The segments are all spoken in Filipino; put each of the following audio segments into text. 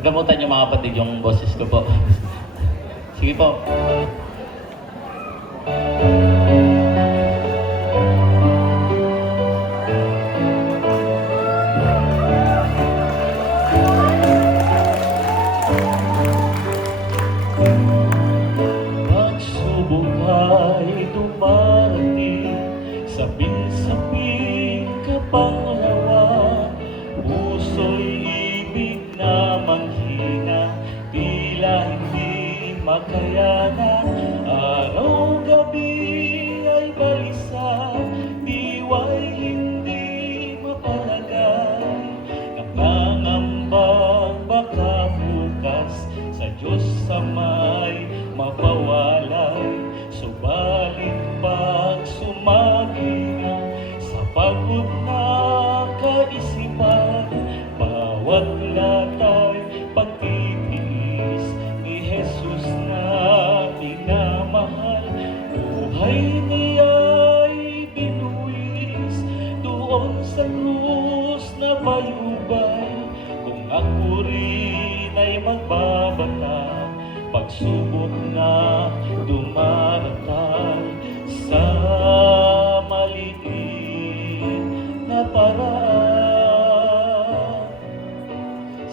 gamutan niyo mga kapatid yung boses ko po. Sige po. Pagsubok ay dumarating, sabing-sabing kapanglawa, puso'y ibig na manghina, tila hindi makayanan. Araw-gabi ay balisa, diwa'y hindi mapalagay, nakangambang baka bukas sa Diyos Ama'y mapawalay. Subalit pag sumagi sa pagod na kaisipan, bawat latay pagtitiis ni Jesus na minamahal, buhay niya'y binuwis doon sa krus na bayubay. Kung ako rin ay magbabata, pagsubok na dumaratal sa maliit na paraan,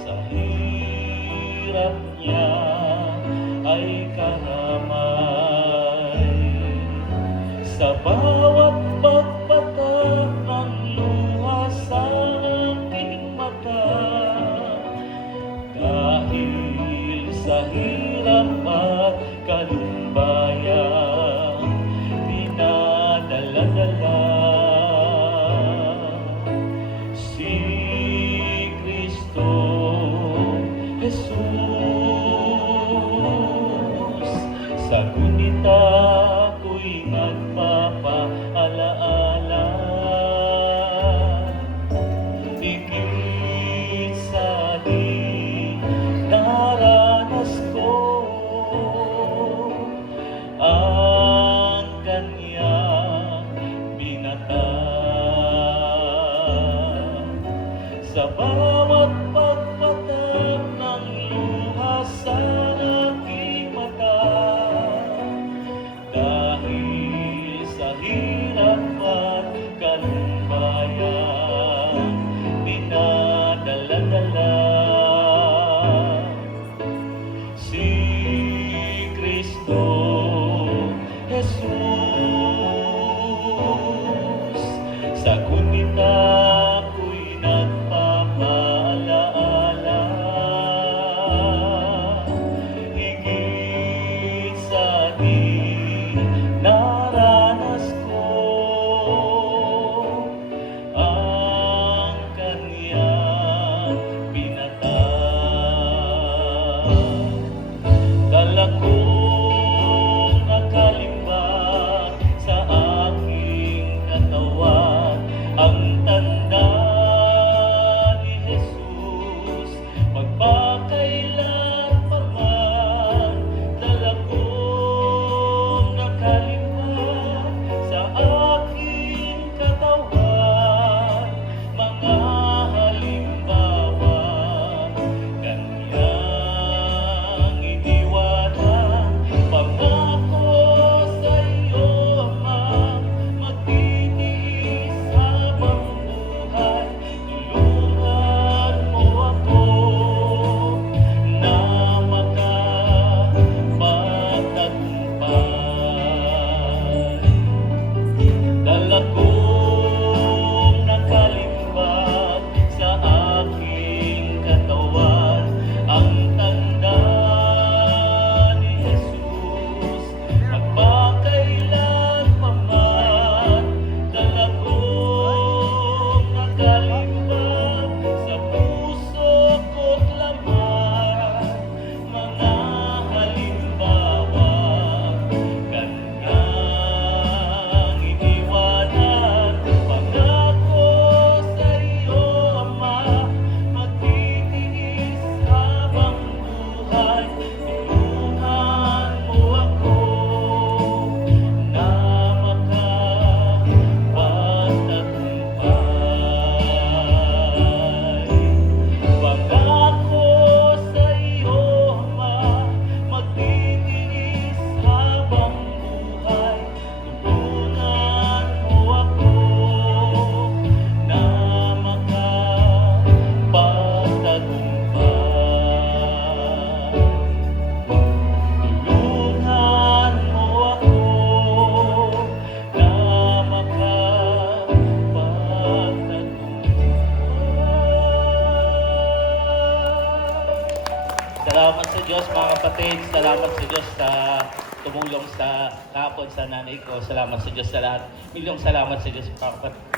sa hirap niya ay karamay, sa bawat pagpatak ng luha sa aking mata, dahil sa hirap at kalubayan, dinadala-dala si Kristo Jesus. Sa gunita ko'y nagpapaalaala, higit sa di naranas ko ang kanyang binata. Sa bawat pagpatak ng luha sa aking mata, dahil sa hirap at kalubayan, dinadala-dala si Kristo Jesus. Sa gunita ko'y nagpapaalaala, higit sa di naranas ko ang kanyang binata. Dala kong nakalimbag sa aking katawan ang Salamat sa Diyos mga kapatid. Salamat sa Diyos sa tumulong sa kahapon sa nanay ko. Salamat sa Diyos sa lahat. Milyong salamat sa Diyos mga kapatid.